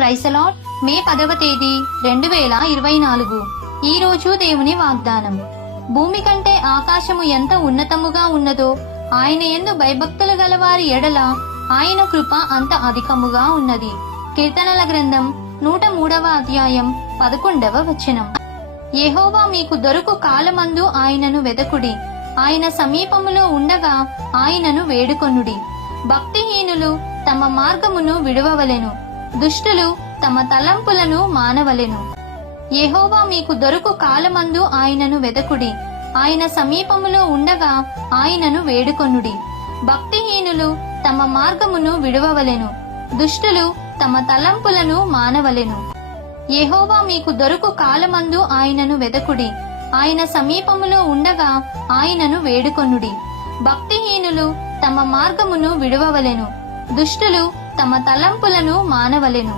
క్రైసలాట్ మే పదవ తేదీ రెండు వేల ఇరవై నాలుగు. ఈ రోజు దేవుని వాగ్దానం. భూమి కంటే ఆకాశము ఎంత ఉన్నతముగా ఉన్నదో ఆయన ఎందు భయభక్తులు గలవారి ఎడల ఆయన కృప అంత అధికముగా ఉన్నది. కీర్తనల గ్రంథం నూట మూడవ అధ్యాయం పదకొండవ వచనం. యహోవా మీకు దొరుకు కాలమందు ఆయనను వెదకుడి. ఆయన సమీపములో ఉండగా ఆయనను వేడుకొనుడి. భక్తిహీనులు తమ మార్గమును విడువవలెను. దుష్టులు తమ తలంపులను మానవలెను. యహోవా మీకు దొరుకు కాలమందు ఆయనను వెదకుడి. ఆయన సమీపములో ఉండగా ఆయనను వేడుకొనుడి. భక్తిహీనులు తమ మార్గమును విడువవలెను. దుష్టులు తమ తలంపులను మానవలెను. యహోవా మీకు దొరుకు కాలమందు ఆయనను వెదకుడి. ఆయన సమీపములో ఉండగా ఆయనను వేడుకొనుడి. భక్తిహీనులు తమ మార్గమును విడువవలెను. దుష్టులు తమ తలంపులను మానవలెను.